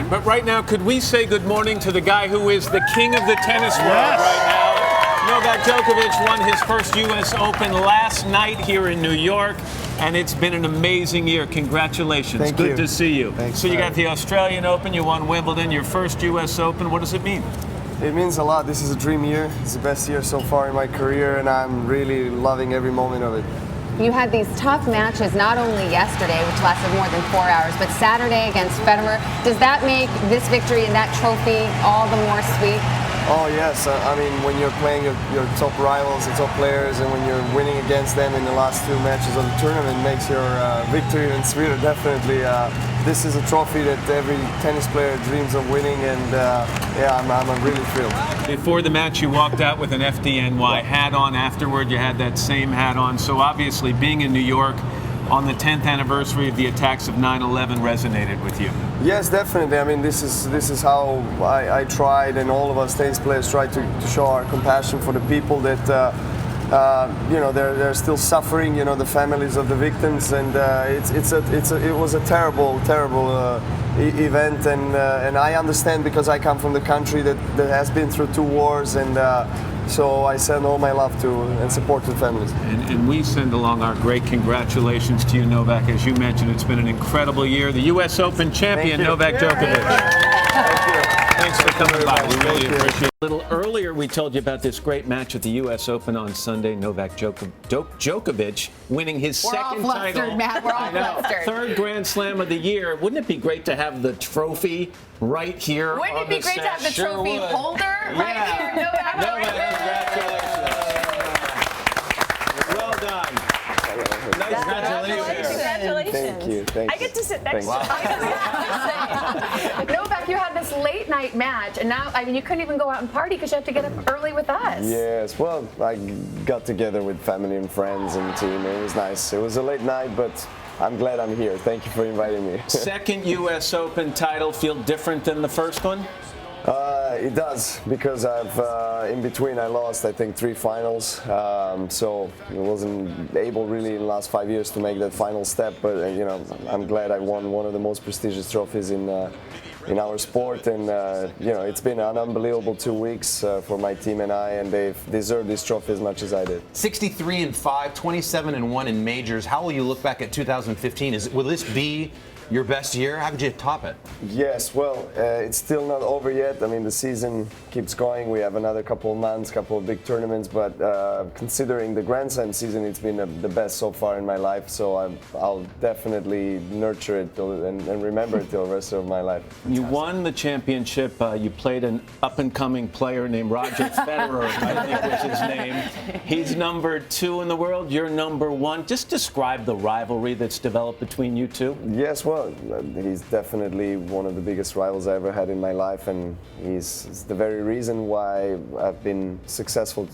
right, but right now, could we say good morning to the guy who is the king of the tennis world right now? Novak Djokovic won his first U.S. Open last night here in New York, and it's been an amazing year. Congratulations. Thank you. Good to see you. Thanks, so you man. got the Australian Open, you won Wimbledon, your first U.S. Open. What does it mean? It means a lot. This is a dream year. It's the best year so far in my career, and I'm really loving every moment of it. You had these tough matches, not only yesterday, which lasted more than 4 hours, but Saturday against Federer. Does that make this victory and that trophy all the more sweet? Oh yes, I mean when you're playing your top rivals, the top players, and when you're winning against them in the last 2 matches of the tournament, makes your victory even sweeter. Definitely, this is a trophy that every tennis player dreams of winning, and yeah, I'm really thrilled. Before the match, you walked out with an FDNY hat on. Afterward, you had that same hat on. So obviously, being in New York on the 10th anniversary of the attacks of 9/11 resonated with you. Yes, definitely. I mean, this is how I tried, and all of us tennis players tried to show our compassion for the people that you know they're still suffering. You know, the families of the victims, and it was a terrible event, and I understand because I come from the country that has been through 2 wars, and so I send all my love to and support to the families. And we send along our great congratulations to you, Novak. As you mentioned, it's been an incredible year. The U.S. Open champion, Novak Djokovic. Thank you. Thanks for coming by. We really appreciate it. A little earlier, we told you about this great match at the U.S. Open on Sunday. Novak Djokovic winning his second title. Matt. We're all flustered. Third Grand Slam of the year. Wouldn't it be great to have the trophy right here? Wouldn't it be great to have the trophy holder right here? Novak, well done. Congratulations. Thank you. Thank I get to sit next to Novak, you had this late night match, and now, I mean, you couldn't even go out and party because you have to get up early with us. Yes, well, I got together with family and friends and team. It was nice. It was a late night, but I'm glad I'm here. Thank you for inviting me. Second U.S. Open title feel different than the first one? It does, because in between I lost, I think, 3 finals, so I wasn't able really in the last 5 years to make that final step, but you know, I'm glad I won one of the most prestigious trophies in our sport, and you know, it's been an unbelievable 2 weeks for my team and I, and they've deserved this trophy as much as I did. 63-5, 27-1 in majors. How will you look back at 2015? Will this be your best year? How could you top it? Yes, well, it's still not over yet. I mean, the season keeps going. We have another couple of months, couple of big tournaments, but considering the Grand Slam season, it's been the best so far in my life, so I'll definitely nurture it and remember it till the rest of my life. You won the championship. You played an up-and-coming player named Roger Federer, I think was his name. He's number 2 in the world. You're number 1. Just describe the rivalry that's developed between you two. Yes, well, he's definitely one of the biggest rivals I ever had in my life, and he's the very reason why I've been successful,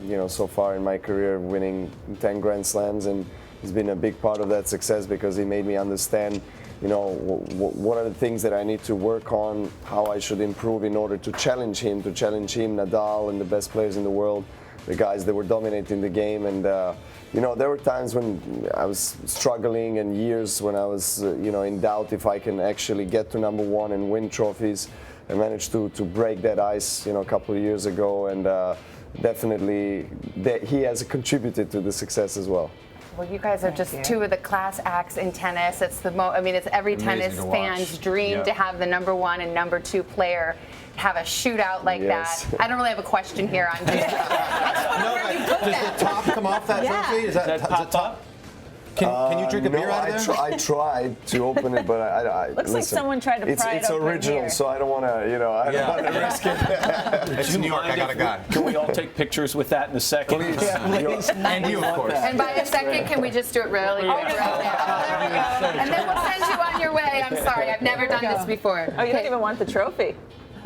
you know, so far in my career, winning 10 Grand Slams, and he's been a big part of that success because he made me understand, you know, what are the things that I need to work on, how I should improve in order to challenge him, Nadal and the best players in the world, the guys that were dominating the game, and you know, there were times when I was struggling and years when I was, you know, in doubt if I can actually get to number 1 and win trophies. I managed to break that ice, you know, a couple of years ago, and definitely he has contributed to the success as well. Well, you guys are just 2 of the class acts in tennis. It's I mean, it's every tennis fan's dream to have the number 1 and number 2 player have a shootout like that. I don't really have a question here. I'm just Does the top come off that trophy? Is that top? Can you drink a beer out of there? I tried to open it, but I Looks like someone tried to pry it It's open original, here. so I don't want to, you know, I don't want to risk it. It's New York. I got a guy. Can we all take pictures with that in a second? Please. And you, of course. And by a second, can we just do it really quick? There we go. And then we'll send you on your way. I'm sorry, I've never done this before. Oh, you don't even want the trophy.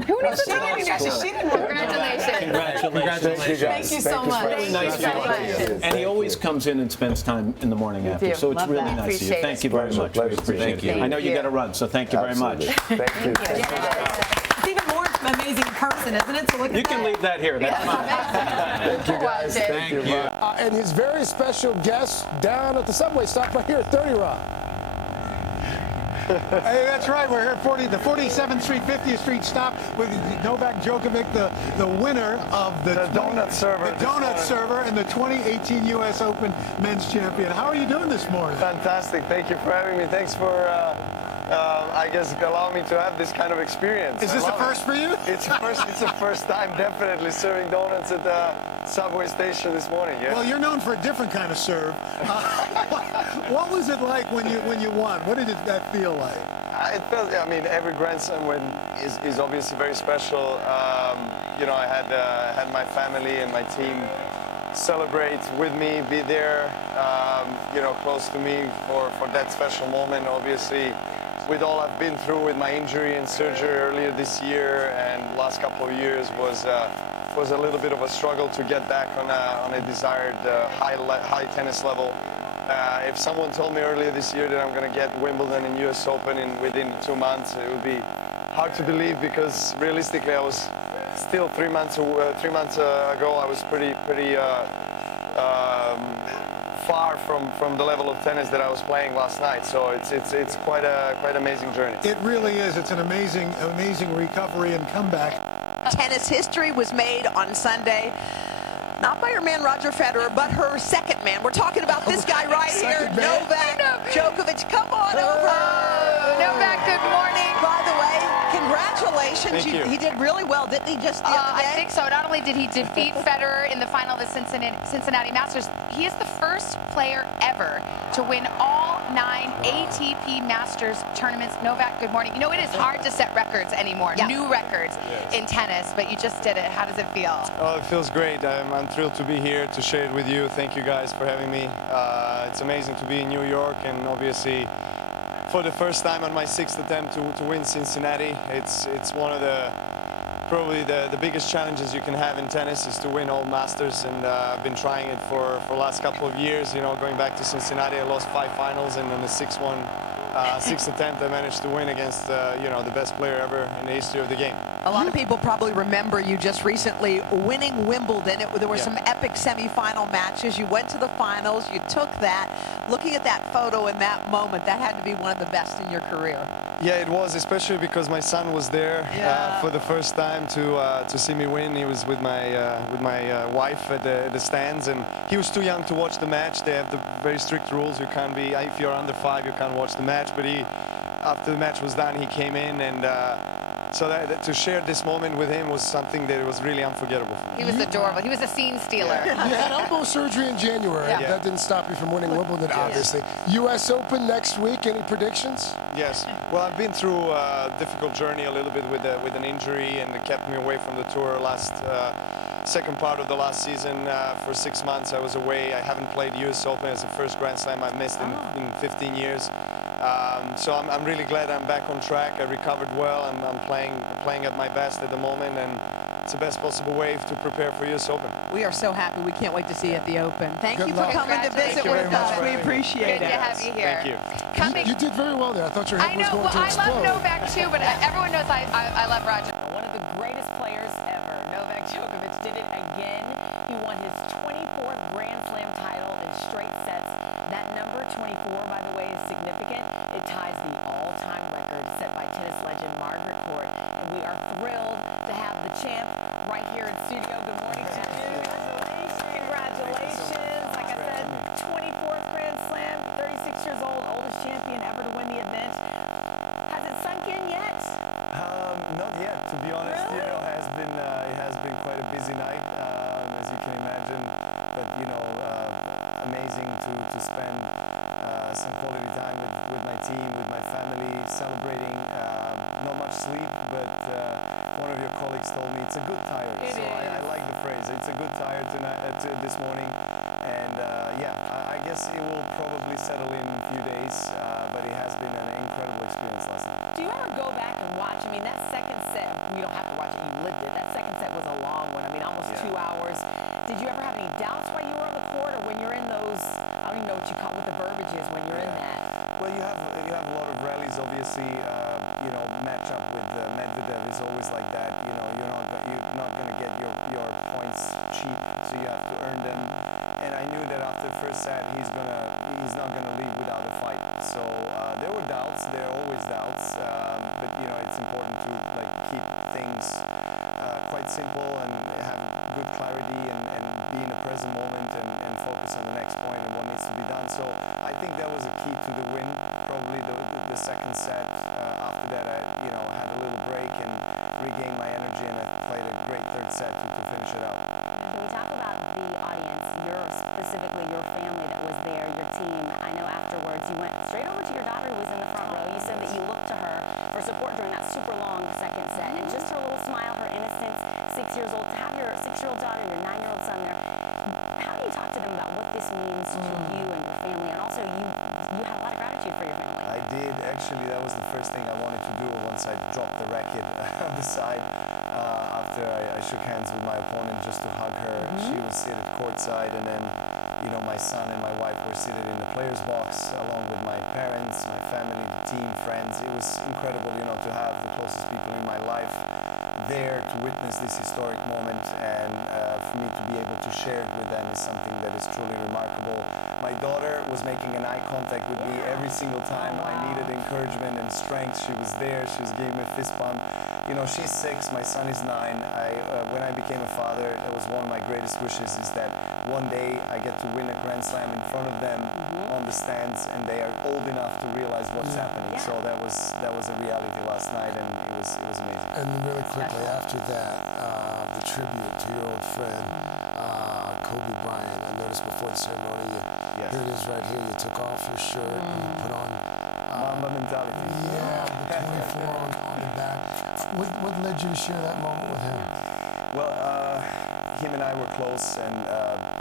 Who needs the trophy? Congratulations. Congratulations. Thank you so much. Really nice to meet you. And he always comes in and spends time in the morning after, so it's really nice of you. Thank you very much. We appreciate it. I know you got to run, so thank you very much. Thank you. It's even more amazing in person, isn't it? So look at You can leave that here. That's fine. Thank you, guys. Thank you. And his very special guest down at the subway stop right here at 30 Rock. Hey, that's right. We're here at the 47th Street, 50th Street stop with Novak Djokovic, the winner of the donut server. The donut server and the 2018 U.S. Open men's champion. How are you doing this morning? Fantastic. Thank you for having me. Thanks for, I guess, allowing me to have this kind of experience. Is this a first for you? It's the first time, definitely, serving donuts at the subway station this morning. Yeah. Well, you're known for a different kind of serve. What was it like when you won? What did that feel like? It felt, I mean, every Grand Slam win is obviously very special. You know, I had my family and my team celebrate with me, be there, you know, close to me for that special moment. Obviously, with all I've been through with my injury and surgery earlier this year and last couple of years was a little bit of a struggle to get back on a desired high tennis level. If someone told me earlier this year that I'm going to get Wimbledon and US Open within 2 months, it would be hard to believe, because realistically I was still 3 months ago I was pretty far from the level of tennis that I was playing last night. So it's quite amazing journey. It really is. It's an amazing recovery and comeback. Tennis history was made on Sunday, not by her man Roger Federer, but her second man. We're talking about this guy right here, Novak Djokovic. Come on over. Novak, good morning. By the way, congratulations. Thank you. He did really well, didn't he, just the other day? I think so. Not only did he defeat Federer in the final of the Cincinnati Masters, he is the first player ever to win all 9 ATP Masters tournaments. Novak, good morning. You know, it is hard to set records anymore, new records in tennis, but you just did it. How does it feel? Oh, it feels great. I'm thrilled to be here to share it with you. Thank you guys for having me. It's amazing to be in New York, and obviously for the first time on my 6th attempt to win Cincinnati. It's one of probably the biggest challenges you can have in tennis is to win all Masters, and I've been trying it for the last couple of years. You know, going back to Cincinnati, I lost 5 finals, and then the 6th attempt I managed to win against you know, the best player ever in the history of the game. A lot of people probably remember you just recently winning Wimbledon. There were some epic semifinal matches. You went to the finals. You took that. Looking at that photo in that moment, that had to be one of the best in your career. Yeah, it was, especially because my son was there for the first time to see me win. He was with my wife at the stands, and he was too young to watch the match. They have the very strict rules. You can't be, if you're under 5, you can't watch the match. But after the match was done, he came in, and so to share this moment with him was something that was really unforgettable. He was adorable. He was a scene stealer. You had elbow surgery in January. That didn't stop you from winning Wimbledon, obviously. U.S. Open next week. Any predictions? Yes. Well, I've been through a difficult journey a little bit with an injury, and it kept me away from the tour second part of the last season. For 6 months I was away. I haven't played U.S. Open as the first Grand Slam I've missed in 15 years. So I'm really glad I'm back on track. I recovered well. I'm playing at my best at the moment, and it's the best possible way to prepare for US Open. We are so happy. We can't wait to see you at the Open. Thank you for luck. coming to visit with us. We appreciate Good it. to have you here. Thank you. You did very well there. I thought your head was going to I explode. love Novak too, but everyone knows I love Roger. One of the greatest players ever, Novak Djokovic, did it again. He won his 24th Grand Slam title in straight sets. That number 24, by the way, is significant. It ties the all-time record set by tennis legend Margaret Court, and we are thrilled to have the champ right here in studio. Good morning to you. Congratulations. Like I said, 24th Grand Slam, 36 years old, oldest champion ever to win the event. Has it sunk in yet? Not yet, to be honest. Really? You know, it has been quite a busy night, as you can imagine. But you know, amazing to spend some quality time with my team, with my family, celebrating. Not much sleep, but one of your colleagues told me it's a good tired. I like the phrase. It's a good tired this morning, and yeah, I guess it will probably settle in a few days. But it has been an incredible experience last night. Do you ever go back and watch? I mean, that second set, you don't have to watch it, you lived it. That second set was a long one. I mean, almost 2 hours. Did you ever have any doubts while you were on the court, or when you're in those, I don't even know what you call, what the verbiage is when you're in that? Well, you have a lot of rallies, obviously. You know, match up with Medvedev is always like that. You know, you're not going to get your points cheap, so you have to earn them. And I knew that after the first set, he's not gonna leave without a fight. So there were doubts. There are always first thing I wanted to do once I dropped the racket on the side after I shook hands with my opponent, just to hug her. She was seated courtside, and then, you know, my son and my wife were seated in the players' box along with my parents, my family, the team, friends. It was incredible, you know, to have the closest people in my life there to witness this historic moment, and for me to be able to share it with them is something that is truly remarkable. My daughter was making an eye contact with me every single time I needed encouragement and strength. She was there. She was giving me a fist bump. You know, she's 6, my son is 9. When I became a father, it was one of my greatest wishes, is that one day I get to win a Grand Slam in front of them on the stands, and they are old enough to realize what's happening. So that was a reality last night, and it was amazing. And really quickly after that, the tribute to your old friend, Kobe Bryant. I noticed before the ceremony, here it is right here, you took off your shirt and you put on Mamba mentality. Yeah, the 24 on the back. What led you to share that moment with him? Well, him and I were close, and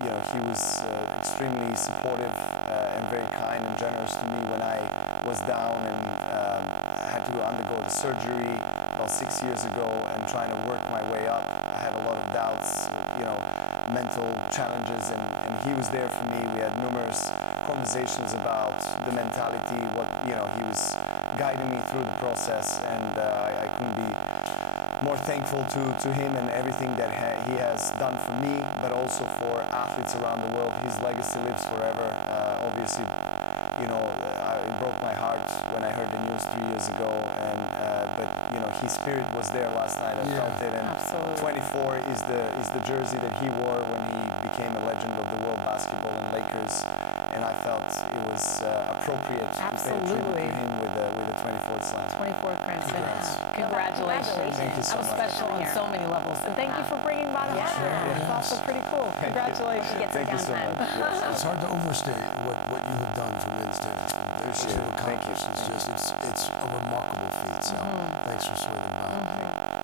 you know, he was extremely supportive and very kind and generous to me when I was down and had to undergo the surgery about 6 years ago and trying to work my way up. I had a lot of doubts, you know, mental challenges, and he was there for me. We had numerous conversations about the mentality, what, you know, he was guiding me through the process, and I couldn't be more thankful to him and everything that he has done for me, but also for athletes around the world. His legacy lives forever. Obviously, you know, it broke my heart when I heard the news 3 years ago, and but you know, his spirit was there last night. I felt it, and 24 is the jersey that he wore when he became a legend of the world basketball and Lakers, and I felt it was appropriate to pay tribute to him with the 24th slam. 24th Grand Slam. Congratulations. Thank you so That was much. special on so many levels. And thank you for bringing by the hard. It's also pretty cool. Congratulations. Thank you so much. Yes. It's hard to overstate what you have done for men's tennis. There's two accomplished. It's just it's